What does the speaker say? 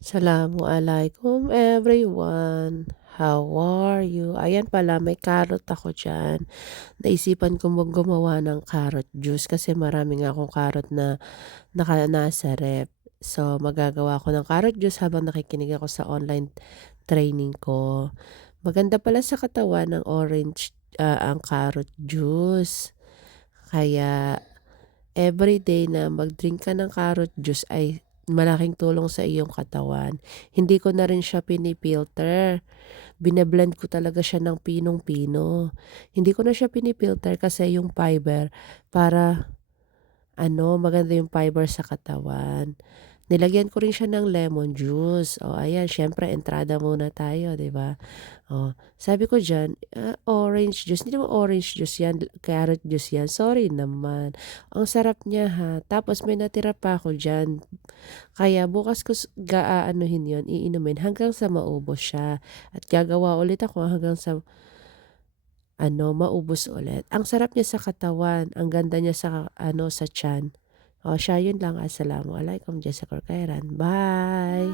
Assalamualaikum everyone. How are you? Ayan pala, may carrot ako dyan. Naisipan ko gumawa ng carrot juice kasi marami nga akong carrot na nasa ref. So, magagawa ko ng carrot juice habang nakikinig ako sa online training ko. Maganda pala sa katawan ng orange, ang carrot juice. Kaya everyday na mag-drink ka ng carrot juice ay malaking tulong sa iyong katawan. Hindi ko na rin siya pinipilter. Bine-blend ko talaga siya ng pinong-pino. Hindi ko na siya pinipilter kasi yung fiber para maganda yung fiber sa katawan. Nilagyan ko rin siya ng lemon juice. O ayan, siyempre entrada muna tayo, 'di ba? Oh, sabi ko diyan, orange juice. Hindi naman orange juice 'yan, carrot juice 'yan. Sorry naman. Ang sarap niya ha. Tapos may natira pa ako diyan. Kaya bukas ko gaaanuhin 'yon, iinumin hanggang sa maubos siya. At gagawa ulit ako hanggang sa maubos ulit. Ang sarap niya sa katawan, ang ganda niya sa sa tiyan. O siya, yun lang. Assalamualaikum. Jessica Kairan. Bye.